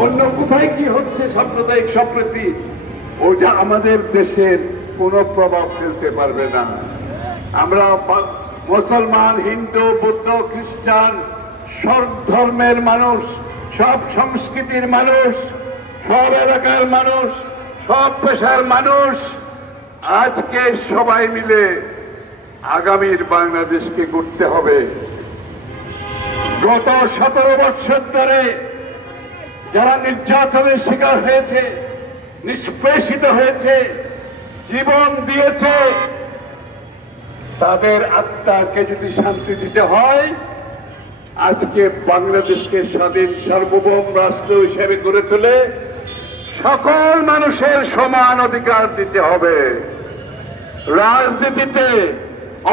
অন্য কোথায় কি হচ্ছে সাম্প্রদায়িক সম্প্রীতি, ওটা আমাদের দেশের কোনো প্রভাব ফেলতে পারবে না। আমরা মুসলমান, হিন্দু, বৌদ্ধ, খ্রিস্টান, সব ধর্মের মানুষ, সব সংস্কৃতির মানুষ, সব এলাকার মানুষ, সব পেশার মানুষ আজকে সবাই মিলে আগামীর বাংলাদেশকে গড়তে হবে। গত 17 বছর ধরে যারা নির্যাতনের শিকার হয়েছে, নিষ্পেষিত হয়েছে, জীবন দিয়েছে, তাদের আত্মাকে যদি শান্তি দিতে হয়, আজকে বাংলাদেশকে স্বাধীন সার্বভৌম রাষ্ট্র হিসেবে গড়ে তুলে সকল মানুষের সমান অধিকার দিতে হবে। রাজনীতিতে,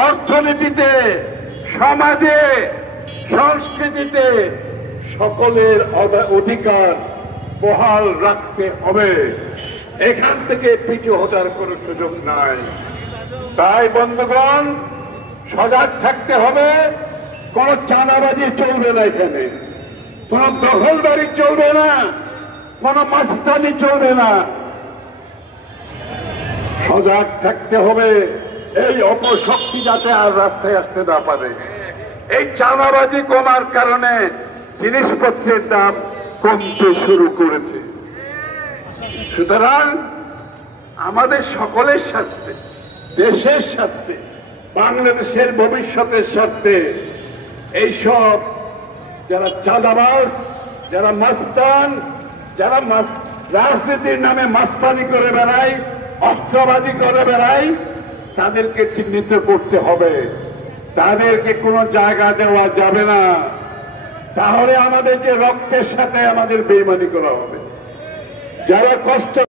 অর্থনীতিতে, সমাজে, সংস্কৃতিতে সকলের অধিকার বহাল রাখতে হবে। এখান থেকে পিছু হটার কোনো সুযোগ নাই। তাই বন্ধুগণ, সজাগ থাকতে হবে। কোন চাঁদাবাজি চলবে না, এখানে কোন দখলদারি চলবে না, কোন মাস্তানি চলবে না। সজাগ থাকতে হবে এই অপশক্তি যাতে আর রাস্তায় আসতে না পারে। এই চাঁদাবাজি কমার কারণে জিনিসপত্রের দাম কমতে শুরু করেছে। সুতরাং আমাদের সকলের স্বার্থে, দেশের স্বার্থে, বাংলাদেশের ভবিষ্যতের স্বার্থে এইসব যারা চাঁদাবাজ, যারা মাস্তান, যারা রাজনীতির নামে মাস্তানি করে বেড়ায়, অস্ত্রবাজি করে বেড়ায়, তাদেরকে চিহ্নিত করতে হবে। তাদেরকে কোনো জায়গা দেওয়া যাবে না। তাহলে আমাদের যে রক্তের সাথে আমাদের বেইমানি করা হবে। যারা কষ্ট